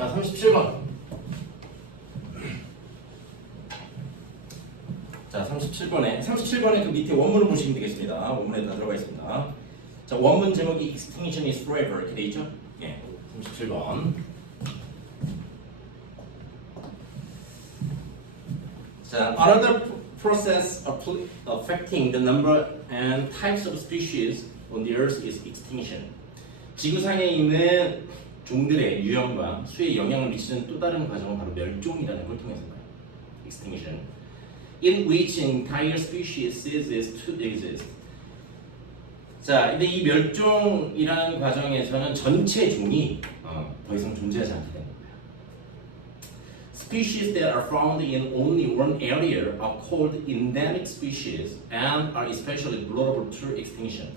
자, 37번. 자, 37번에 그 밑에 원문을 보시면 되겠습니다. 원문에 다 들어가 있습니다. 자, 원문 제목이 Extinction is forever 이렇게 돼 있죠? 예, 37번. 자, another process affecting the number and types of species on the earth is extinction. 지구상에 있는 종들의 유형과 수에 영향을 미치는 또 다른 과정은 바로 멸종이라는 걸 통해서입니다. extinction. In which entire species ceases to exist. 자, 근데 이 멸종이라는 과정에서는 전체 종이 더 이상 존재하지 않게 됩니다. Species that are found in only one area are called endemic species and are especially vulnerable to extinction.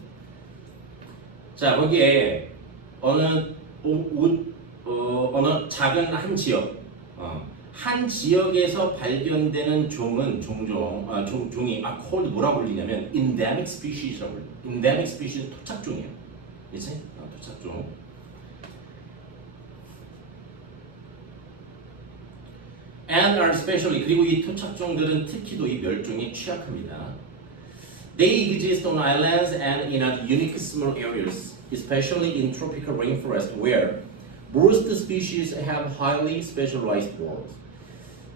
자, 거기에 어느 작은 한 지역, 한 지역에서 발견되는 종이 called 뭐라고 불리냐면 endemic species라고 불려요. endemic species 토착종이에요. 그렇지? 토착종. And are especially 그리고 이 토착종들은 특히도 이 멸종에 취약합니다. They exist on islands and in unique small areas, especially in tropical rainforest where most species have highly specialized roles.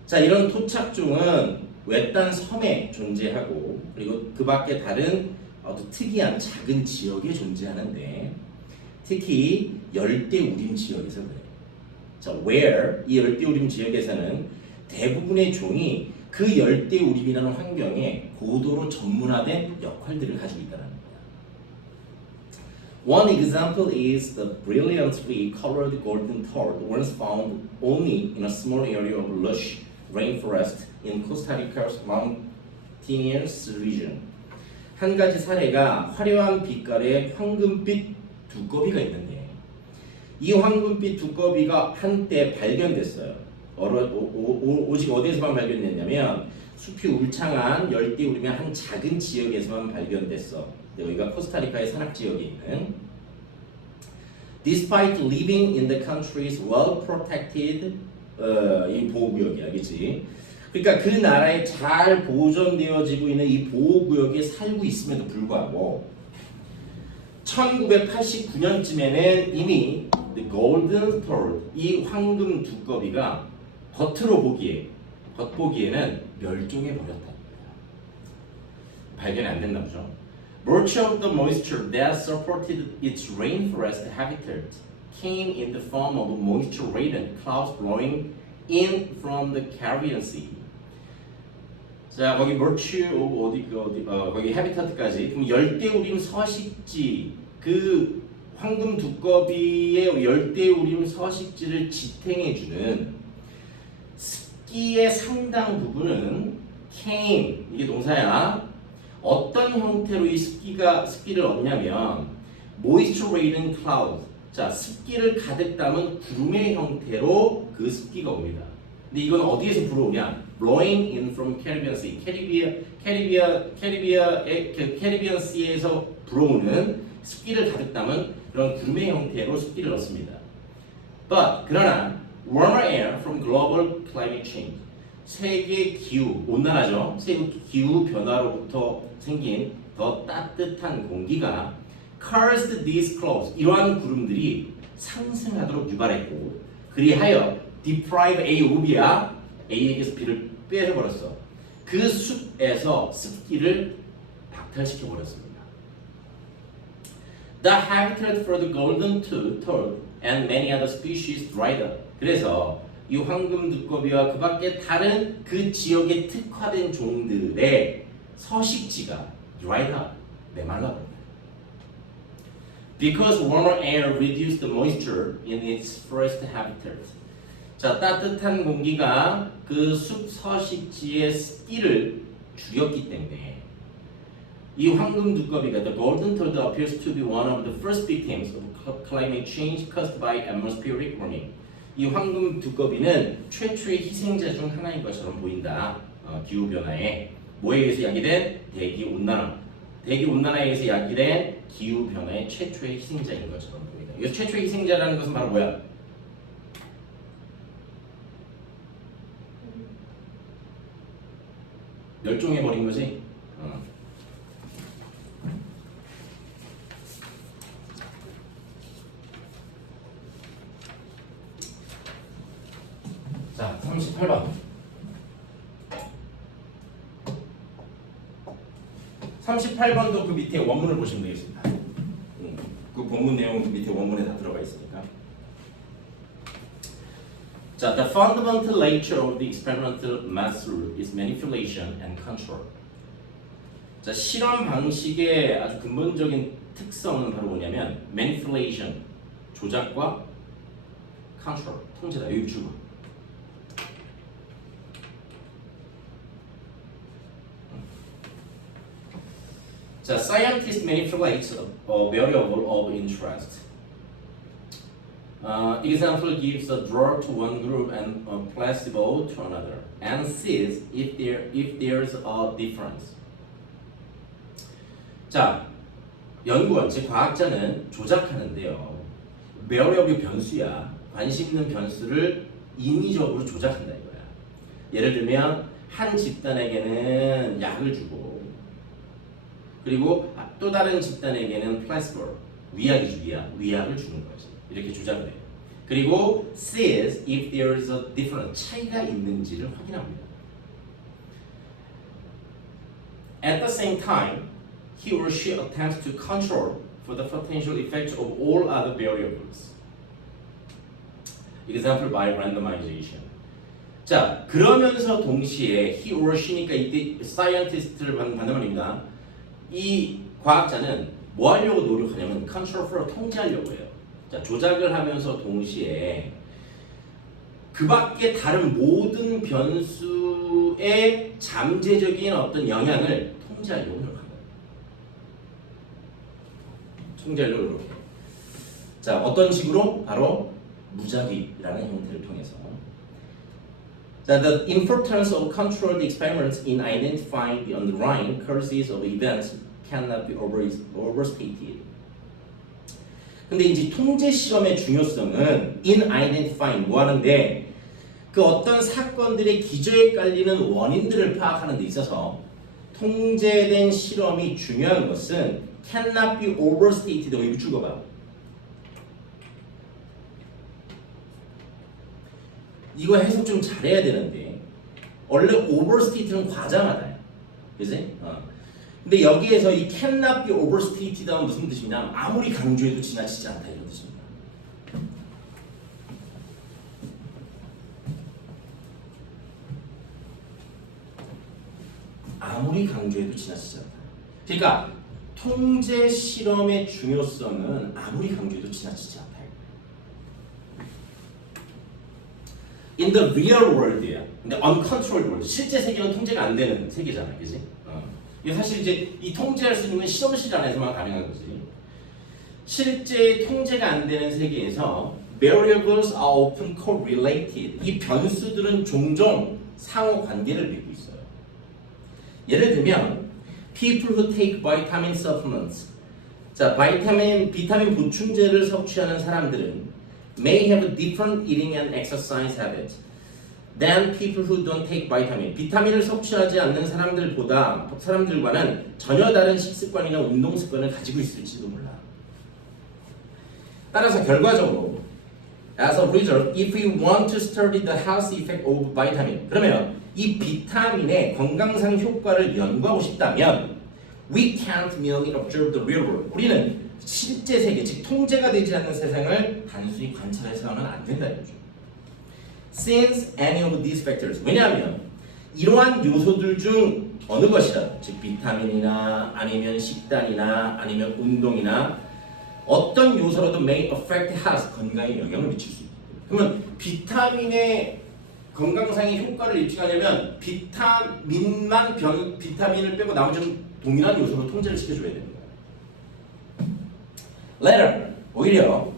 자, 이런 토착종은 외딴 섬에 존재하고 그리고 그 밖에 다른 아주 특이한 작은 지역에 존재하는데 특히 열대우림 지역에서 그래요. 자, where 이 열대우림 지역에서는 대부분의 종이 그 열대우림이라는 환경에 고도로 전문화된 역할들을 가지고 있다는 겁니다. One example is the brilliantly colored golden toad, once found only in a small area of lush rainforest in Costa Rica's mountainous region. 한 가지 사례가 화려한 빛깔의 황금빛 두꺼비가 있는데 이 황금빛 두꺼비가 한때 발견됐어요. 오직 어디에서만 발견됐냐면 숲이 울창한 열대우림의 한 작은 지역에서만 발견됐어. 여기가 코스타리카의 산악 지역에 있는. Despite living in the country's well-protected 이 보호구역이야, 그렇지? 그러니까 그 나라에 잘 보존되어지고 있는 이 보호구역에 살고 있음에도 불구하고 1989년쯤에는 이미 the golden toad, 이 황금 두꺼비가 겉보기에는 멸종해 버렸다. 발견이 안 됐나 보죠. Much of the moisture that supported its rainforest habitat came in the form of moisture-laden clouds blowing in from the Caribbean Sea. 자, 거기 거기 해비타트까지. 그럼 열대우림 서식지, 그 황금 두꺼비의 열대우림 서식지를 지탱해주는 습기의 상당 부분은 came, 이게 동사야. 어떤 형태로 이 습기를 얻냐면 moisture-laden cloud. 자, 습기를 가득 담은 구름의 형태로 그 습기가 옵니다. 근데 이건 어디에서 불어오냐? Blowing in from Caribbean Sea. 캐리비안 Sea에서 불어오는 습기를 가득 담은 그런 구름의 형태로 습기를 얻습니다. 그러나 warmer air from global climate change. 세계 기후, 온난화죠. 세계 기후 변화로부터 생긴 더 따뜻한 공기가 caused these clouds, 이러한 구름들이 상승하도록 유발했고 그리하여 deprive A에게서 비를 빼버렸어. 그 숲에서 습기를 박탈시켜 버렸습니다. The habitat for the golden toad and many other species dried up. 그래서 이 황금 두꺼비와 그 밖에 다른 그 지역에 특화된 종들의 서식지가 dried up, 메말라 버립니다. Because warmer air reduced the moisture in its forest habitat. 자, 따뜻한 공기가 그 숲 서식지의 습기를 줄였기 때문에 이 황금 두꺼비가 the golden toad appears to be one of the first victims of climate change caused by atmospheric warming. 이 황금 두꺼비는 최초의 희생자 중 하나인 것처럼 보인다. 기후 변화에 뭐에 의해서 야기된 대기 온난화. 대기 온난화에 의해서 야기된 기후 변화의 최초의 희생자인 것처럼 보인다. 이 최초의 희생자라는 것은 바로 뭐야? 멸종해버린 거지. 자, 38번. 38번도 그 밑에 원문을 보시면 되겠습니다. 그 본문 내용 그 밑에 원문에 다 들어가 있으니까. 자, the fundamental nature of the experimental method is manipulation and control. 자, 실험 방식의 아주 근본적인 특성은 바로 뭐냐면 manipulation, 조작과 control, 통제다. 여기 주고. 자, scientists manipulate a variable of interest. Example gives a drug to one group and a placebo to another, and sees if there's a difference. 자, 연구원, 즉 과학자는 조작하는데요. variable 변수야. 관심 있는 변수를 인위적으로 조작한다 이거야. 예를 들면 한 집단에게는 약을 주고, 그리고 또 다른 집단에게는 플라시보, 위약을 주는 거지. 이렇게 조작을 해요. 그리고 sees if there is a difference, 차이가 있는지를 확인합니다. At the same time, he or she attempts to control for the potential effects of all other variables. Example by randomization. 자, 그러면서 동시에 he or she니까 이때 scientist를 받는 말입니다. 이 과학자는 뭐 하려고 노력하냐면 control for 통제하려고 해요. 자, 조작을 하면서 동시에 그 밖에 다른 모든 변수의 잠재적인 어떤 영향을 통제하려고 노력합니다. 통제하려고 노력해요. 자, 어떤 식으로? 바로 무작위라는 형태를 통해서. 자, the importance of controlled experiments in identifying the underlying causes of events cannot be overstated. 근데 이제 통제 실험의 중요성은 in identifying 뭐 하는데 그 어떤 사건들의 기저에 깔리는 원인들을 파악하는 데 있어서 통제된 실험이 중요한 것은 cannot be overstated. 이거 줄거봐. 이거 해석 좀 잘해야 되는데 원래 overstate는 과장하다. 그지? 근데 여기에서 이 cannot be overstated가 무슨 뜻이냐? 아무리 강조해도 지나치지 않다 이런 뜻입니다. 아무리 강조해도 지나치지 않다. 그러니까 통제 실험의 중요성은 아무리 강조해도 지나치지 않다. In the real world야. 근데 uncontrolled world. 실제 세계는 통제가 안 되는 세계잖아, 그지? 이게 사실 이제 이 통제할 수 있는 건 실험실 안에서만 가능한 거지. 실제 통제가 안 되는 세계에서 variables are often correlated. 이 변수들은 종종 상호 관계를 맺고 있어요. 예를 들면 people who take vitamin supplements. 자, 비타민 보충제를 섭취하는 사람들은 may have a different eating and exercise habits than people who don't take vitamin. 비타민을 섭취하지 않는 사람들과는 전혀 다른 식습관이나 운동 습관을 가지고 있을지도 몰라. 따라서 결과적으로 as a result, if we want to study the health effect of vitamin, 그러면 이 비타민의 건강상 효과를 연구하고 싶다면 we can't merely observe the real world. 우리는 실제 세계, 즉 통제가 되지 않는 세상을 단순히 관찰해서는 안 된다는 거죠. Since any of these factors, 왜냐하면 이러한 요소들 중 어느 것이라도, 즉 비타민이나 아니면 식단이나 아니면 운동이나 어떤 요소라도 may affect health, 건강에 영향을 미칠 수 있다. 그러면 비타민의 건강상의 효과를 입증하려면 비타민을 빼고 나머지는 동일한 요소로 통제를 시켜줘야 됩니다. Later, 오히려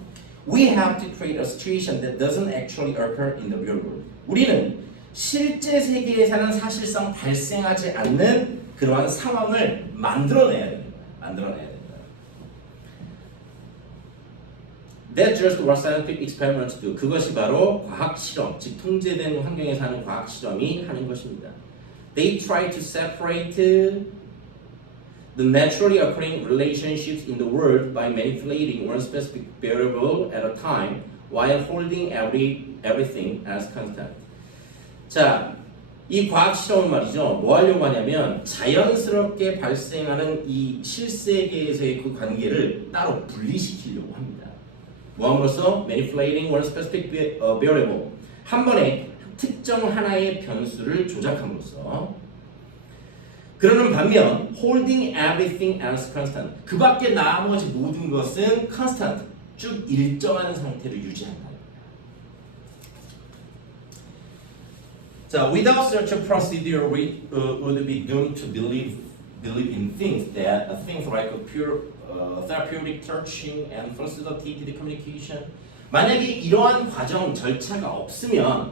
we have to create a situation that doesn't actually occur in the real world. 우리는 실제 세계에서는 사실상 발생하지 않는 그러한 상황을 만들어내야 됩니다. That's just what scientific experiments do. 그것이 바로 과학 실험, 즉 통제된 환경에서 하는 과학 실험이 하는 것입니다. They try to separate the naturally occurring relationships in the world by manipulating one specific variable at a time while holding everything as constant. 자, 이 과학 실험은 말이죠. 뭐 하려고 하냐면 자연스럽게 발생하는 이 실세계에서의 그 관계를 따로 분리시키려고 합니다. 뭐 함으로써 manipulating one specific variable 한 번에 특정 하나의 변수를 조작함으로써 그러는 반면 holding everything as constant 그 밖에 나머지 모든 것은 constant 쭉 일정한 상태로 유지한다. 자, without such a procedure, we would be doomed to believe in things like a pure therapeutic searching and facilitated communication. 만약에 이러한 과정 절차가 없으면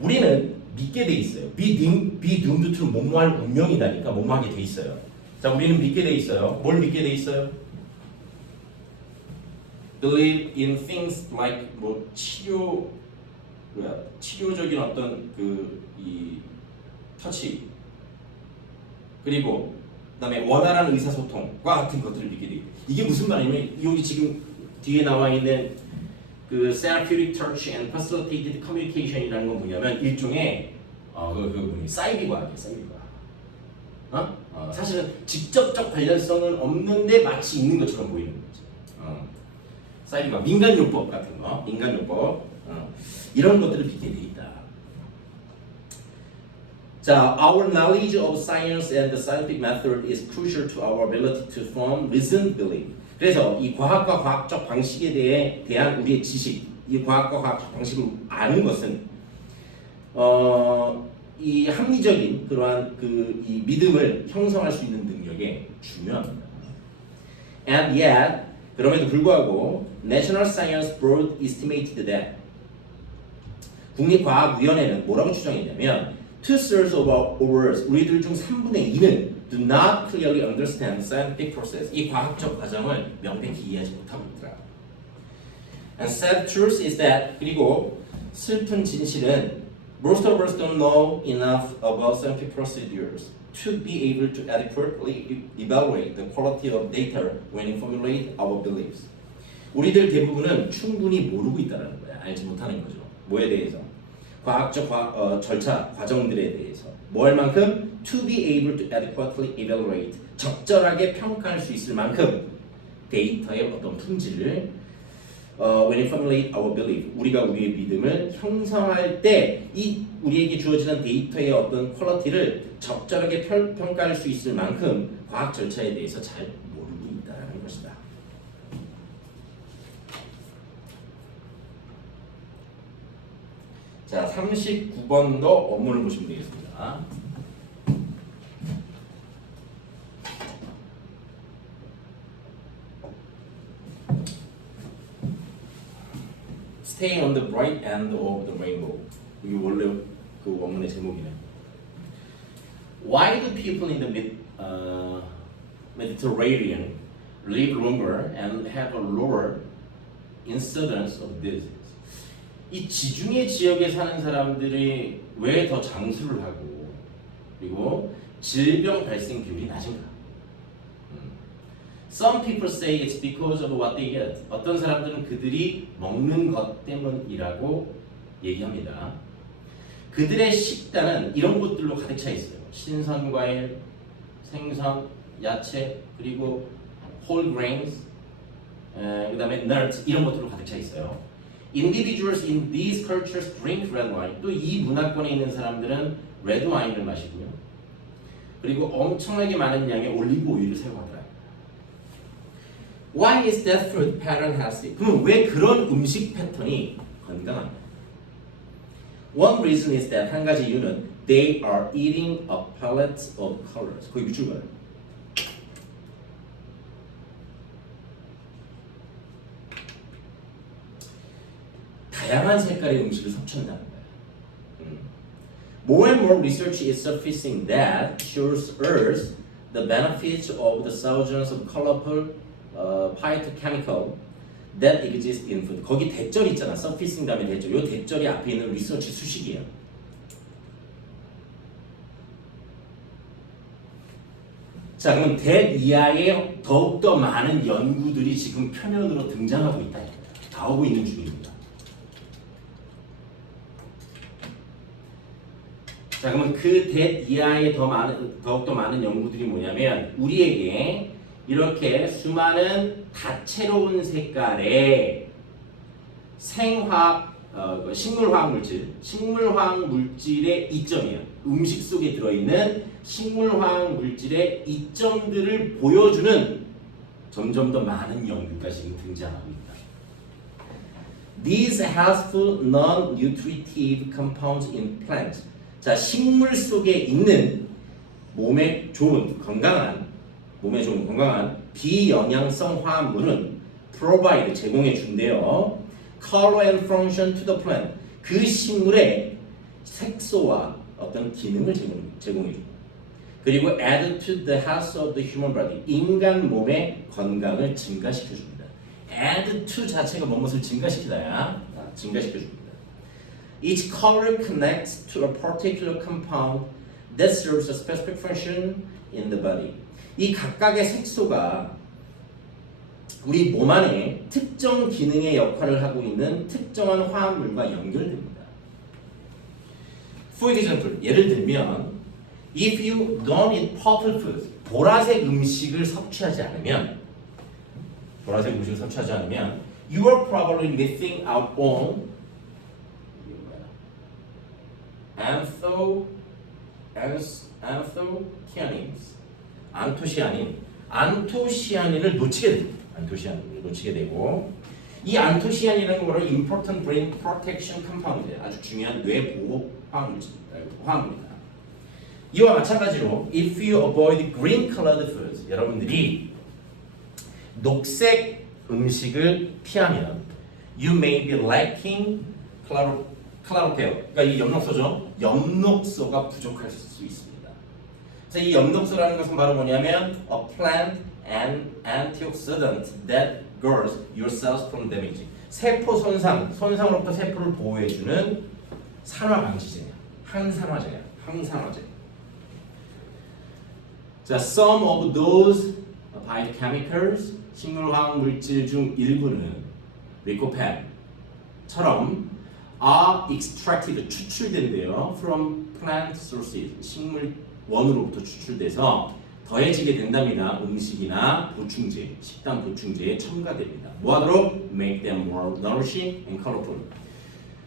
우리는 믿게 돼 있어요. be doomed to 뭐뭐할 운명이다니까 뭐뭐하게 돼 있어요. 자, 우리는 믿게 돼 있어요. 뭘 믿게 돼 있어요? Believe in things like 뭐 치료적인 어떤 이 터치 그리고 그다음에 원활한 의사소통과 같은 것들을 믿게 돼요. 이게 무슨 말이냐면 여기 지금 뒤에 나와 있는 그 therapeutic touch and facilitated communication이라는 건 뭐냐면 일종의 사이비과학이에요. 사실은 직접적 관련성은 없는데 마치 있는 것처럼 보이는 거죠. 사이비과 민간요법 같은 거, 민간요법 이런 것들을 믿게 돼 있다. 자, our knowledge of science and the scientific method is crucial to our ability to form reasoned belief. 그래서 이 과학과 과학적 방식에 대한 우리의 지식, 이 과학과 과학적 방식을 아는 것은 이 합리적인 그러한 이 믿음을 형성할 수 있는 능력에 중요합니다. And yet, 그럼에도 불구하고 National Science Board estimated that 국립과학위원회는 뭐라고 추정했냐면 2/3 of our 우리들 중 3분의 2는 do not clearly understand scientific process. 이 과학적 과정을 명백히 이해하지 못하고 있더라. And sad truth is that 그리고 슬픈 진실은 most of us don't know enough about scientific procedures to be able to adequately evaluate the quality of data when we formulate our beliefs. 우리들 대부분은 충분히 모르고 있다는 거야. 알지 못하는 거죠. 뭐에 대해서? 과학적 절차, 과정들에 대해서. 뭐 할 만큼? To be able to adequately evaluate. 적절하게 평가할 수 있을 만큼 데이터의 어떤 품질을 when we formulate our belief. 우리가 우리의 믿음을 형성할 때 이 우리에게 주어지는 데이터의 어떤 퀄리티를 적절하게 평가할 수 있을 만큼 과학 절차에 대해서 잘 모르고 있다는 것이다. 자, 39번도 원문을 보시면 되겠습니다. Stay on the bright end of the rainbow. 이게 원래 그 원문의 제목이네. Why do people in the Mediterranean live longer and have a lower incidence of disease? 이 지중해 지역에 사는 사람들이 왜 더 장수를 하고 그리고 질병 발생 비율이 낮은가? Some people say it's because of what they eat. 어떤 사람들은 그들이 먹는 것 때문이라고 얘기합니다. 그들의 식단은 이런 것들로 가득 차 있어요. 신선 과일, 생선, 야채, 그리고 whole grains, 그다음에 nuts 이런 것들로 가득 차 있어요. Individuals in these cultures drink red wine. 또 이 문화권에 있는 사람들은 red wine을 마시고요. 그리고 엄청나게 많은 양의 올리브 오일을 사용하더라. Why is that food pattern healthy? 그럼 왜 그런 음식 패턴이 건강한가? One reason is that 한 가지 이유는 they are eating a palette of colors. 거기 밑줄 봐요. 다양한 색깔의 음식을 섭취한다는 거예요. More and more research is surfacing that shows us the benefits of the thousands of colorful phytochemical that exist in food. 거기 대절 있잖아. surfacing 다음에 대절. 이 대절이 앞에 있는 리서치 수식이에요. 자, 그럼 that 이하의 더욱더 많은 연구들이 지금 표면으로 등장하고 있다. 나오고 있는 중입니다. 자, 그러면 그 that 이하의 더욱더 많은 연구들이 뭐냐면 우리에게 이렇게 수많은 다채로운 색깔의 식물화학 물질의 이점이에요. 음식 속에 들어있는 식물화학 물질의 이점들을 보여주는 점점 더 많은 연구가 지금 등장하고 있다. These helpful non-nutritive compounds in plants. 자, 식물 속에 있는 몸에 좋은 건강한 비영양성 화합물은 provide 제공해 준대요. Color and function to the plant. 그 식물의 색소와 어떤 기능을 제공해 줍니다. 그리고 add to the health of the human body. 인간 몸의 건강을 증가시켜 줍니다. add to 자체가 무엇을 증가시키다야. 증가시켜 줍니다. Each color connects to a particular compound that serves a specific function in the body. 이 각각의 색소가 우리 몸 안에 특정 기능의 역할을 하고 있는 특정한 화합물과 연결됩니다. For example, 예를 들면 If you don't eat purple food, 보라색 음식을 섭취하지 않으면 You are probably missing out on 안토시아닌을 놓치게 되고 이 안토시아닌이라는 거는 important brain protection compound예요. 아주 중요한 뇌 보호 화합물입니다. 이와 마찬가지로 if you avoid green colored foods, 여러분들이 녹색 음식을 피하면 you may be lacking chlorophyll. 그러니까 이 엽록소죠. 엽록소가 부족할 수 있습니다. 그래서 이 엽록소라는 것은 바로 뭐냐면 a plant and antioxidant that guards your cells from damage. 세포 손상으로부터 세포를 보호해주는 산화 방지제야. 항산화제. 자, some of those phytochemicals, 식물화학 물질 중 일부는 리코펜처럼 are extracted, 추출된대요. from plant sources, 식물 원으로부터 추출돼서 더해지게 된답니다. 음식이나 보충제, 식단 보충제에 첨가됩니다. 뭐하도록? Make them more nourishing and colorful.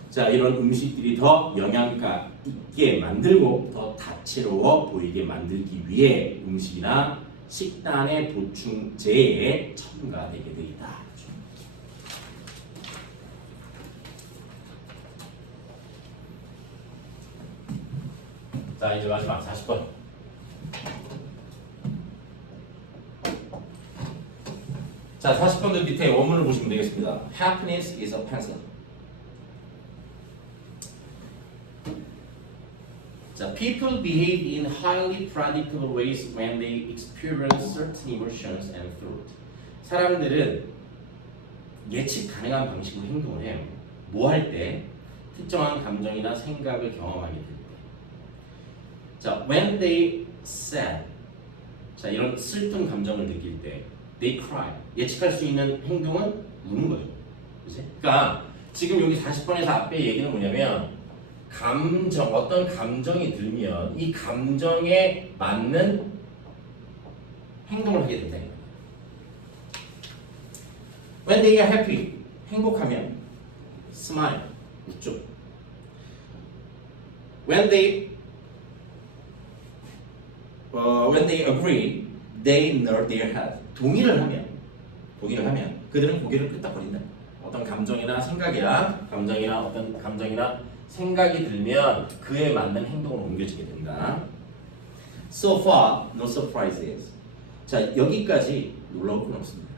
자, 이런 음식들이 더 영양가 있게 만들고 더 다채로워 보이게 만들기 위해 음식이나 식단의 보충제에 첨가되게 되어 있다. 자, 이제 마지막 40번. 자, 40번들 밑에 원문을 보시면 되겠습니다. Happiness is a pencil. 자, people behave in highly predictable ways when they experience certain emotions and thoughts. 사람들은 예측 가능한 방식으로 행동을 해요. 뭐 할 때? 특정한 감정이나 생각을 경험하게 될 때. 자, when they sad. 자, 이런 슬픈 감정을 느낄 때. They cry. 예측할 수 있는 행동은 우는 거죠. 그치? 그러니까 지금 여기 40번에서 앞에 얘기는 뭐냐면 어떤 감정이 들면 이 감정에 맞는 행동을 하게 된다. When they are happy, 행복하면 smile, 웃죠. When they agree, they nod their head. 동의를 하면 그들은 고개를 끄덕거린다. 어떤 감정이나 생각이 들면 그에 맞는 행동으로 옮겨지게 된다. So far, no surprises. 자, 여기까지 놀라울 건 없습니다.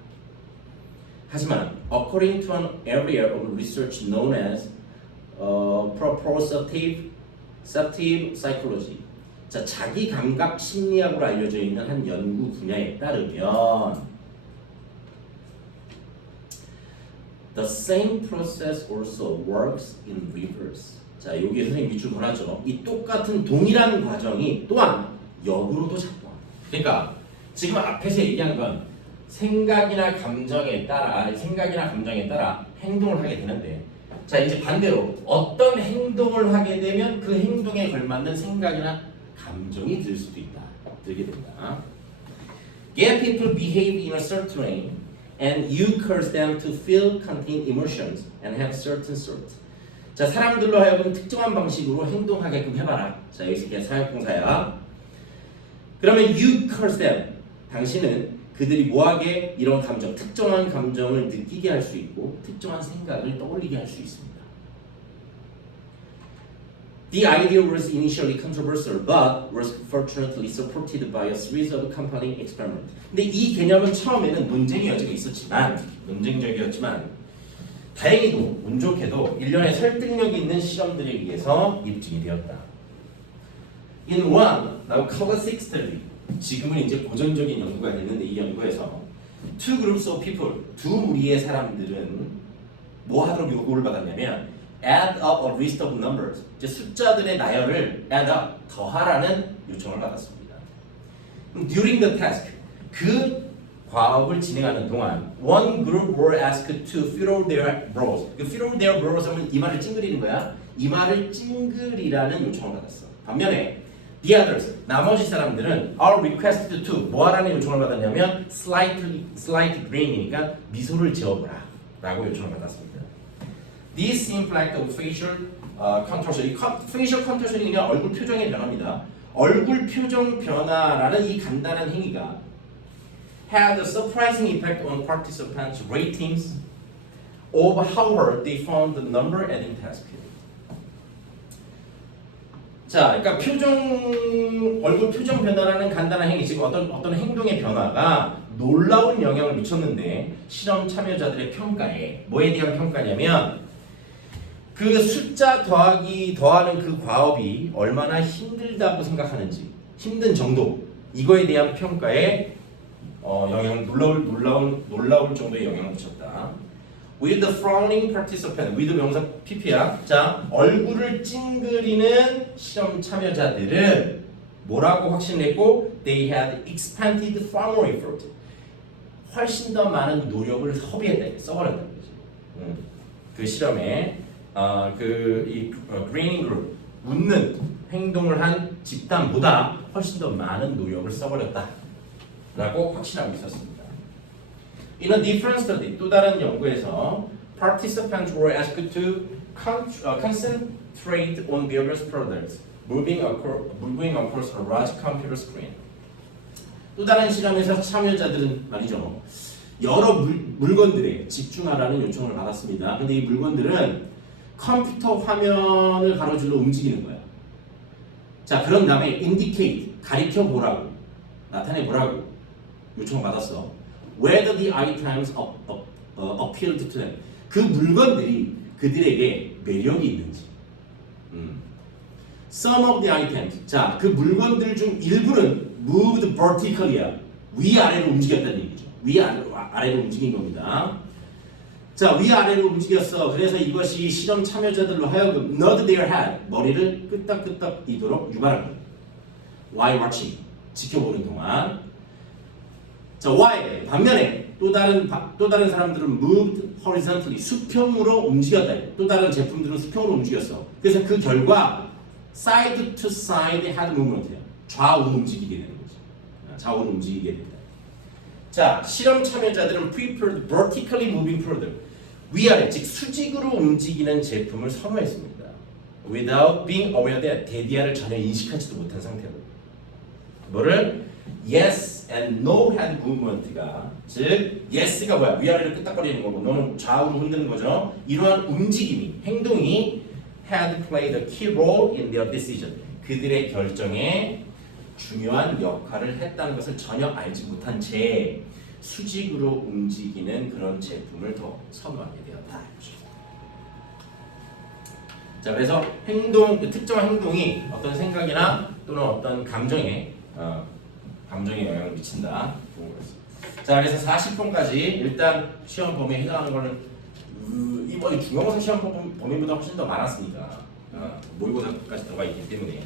하지만, according to an area of research known as proprioceptive psychology. 자, 자기 감각 심리학으로 알려져 있는 한 연구 분야에 따르면 the same process also works in reverse. 자, 여기 선생님 밑줄 그어놨죠. 이 똑같은 동일한 과정이 또한 역으로도 작동합니다. 그러니까 지금 앞에서 얘기한 건 생각이나 감정에 따라 행동을 하게 되는데, 자 이제 반대로 어떤 행동을 하게 되면 그 행동에 걸맞는 생각이나 감정이 들게 된다. Get people behave in a certain way, and you curse them to feel contain emotions and have certain sort. 자 사람들로 하여금 특정한 방식으로 행동하게끔 해봐라. 자 여기서 이게 사역동사야. 그러면 you curse them. 당신은 그들이 뭐하게 이런 감정, 특정한 감정을 느끼게 할 수 있고 특정한 생각을 떠올리게 할 수 있습니다. The idea was initially controversial, but was fortunately supported by a series of compelling experiments. 근데 이 개념은 처음에는 논쟁의 여지가 있었지만, 논쟁적이었지만 다행히도 운 좋게도 일련의 설득력 있는 실험들에 의해서 입증이 되었다. In one, now classic study. 지금은 이제 고전적인 연구가 됐는데 이 연구에서 two groups of people, 두 무리의 사람들은 뭐 하도록 요구를 받았냐면 add up a list of numbers, 이제 숫자들의 나열을 add up, 더하라는 요청을 받았습니다. During the task, 그 과업을 진행하는 동안 one group were asked to furrow their brows. 그 furrow their brows 하면 이마를 찡그리는 거야. 이마를 찡그리라는 요청을 받았어. 반면에 the others, 나머지 사람들은 are requested to 뭐 하라는 요청을 받았냐면 slight grin이니까 미소를 지어보라 라고 요청을 받았습니다. This simple act of facial contortion, facial contortion이니까 얼굴 표정의 변화입니다. 얼굴 표정 변화라는 이 간단한 행위가 had a surprising effect on participants' ratings of how hard they found the number adding task. 자, 그러니까 얼굴 표정 변화라는 간단한 행위, 지금 어떤 행동의 변화가 놀라운 영향을 미쳤는데 실험 참여자들의 평가에 뭐에 대한 평가냐면 그 숫자 더하는 그 과업이 얼마나 힘들다고 생각하는지, 힘든 정도, 이거에 대한 평가에 놀라울 정도의 영향을 미쳤다. With the frowning participant, with 명사 PP야. 자, 얼굴을 찡그리는 실험 참여자들은 뭐라고 확신했고, they had expended far more effort. 훨씬 더 많은 노력을 허비했다, 써버렸다는 거지. 그 실험에 greening group, 웃는 행동을 한 집단보다 훨씬 더 많은 노력을 써버렸다라고 확신하고 있었습니다. In a different study, 또 다른 연구에서 participants were asked to concentrate on various products moving across a large computer screen. 또 다른 실험에서 참여자들은 말이죠, 여러 물건들에 집중하라는 요청을 받았습니다. 근데 이 물건들은 컴퓨터 화면을 가로질러 움직이는 거야. 자, 그런 다음에 indicate, 가리켜 보라고, 나타내 보라고 요청을 받았어. Whether the items appealed to them. 그 물건들이 그들에게 매력이 있는지. Some of the items. 자, 그 물건들 중 일부는 moved vertically야. 위아래로 움직였다는 얘기죠. 위아래로 움직인 겁니다. 자, 위아래로 움직였어. 그래서 이것이 실험 참여자들로 하여금 nod their head, 머리를 끄덕끄덕 이도록 유발한 겁니다. While watching, 지켜보는 동안. 자, why? 반면에 또 다른 사람들은 moved horizontally, 수평으로 움직였다. 또 다른 제품들은 수평으로 움직였어. 그래서 그 결과 side to side head movement이야. 좌우로 움직이게 되는 거지. 좌우로 움직이게 된다. 자, 실험 참여자들은 preferred vertically moving product, 위아래, 즉 수직으로 움직이는 제품을 선호했습니다. Without being aware that, 대디아를 전혀 인식하지도 못한 상태로. 뭐를? Yes and no head movement가, 즉 yes가 뭐야? 위아래로 끄덕거리는 거고 no는 좌우로 흔드는 거죠. 이러한 움직임이, 행동이 had played a key role in their decision. 그들의 결정에 중요한 역할을 했다는 것을 전혀 알지 못한 채 수직으로 움직이는 그런 제품을 더 선호하게 되었다. 자, 그래서 특정한 행동이 어떤 생각이나 또는 어떤 감정에 영향을 미친다. 자, 그래서 40번까지 일단 시험 범위에 해당하는 거는 이번에 중간고사 시험 범위보다 훨씬 더 많았으니까 모의고사까지 들어가 있기 때문에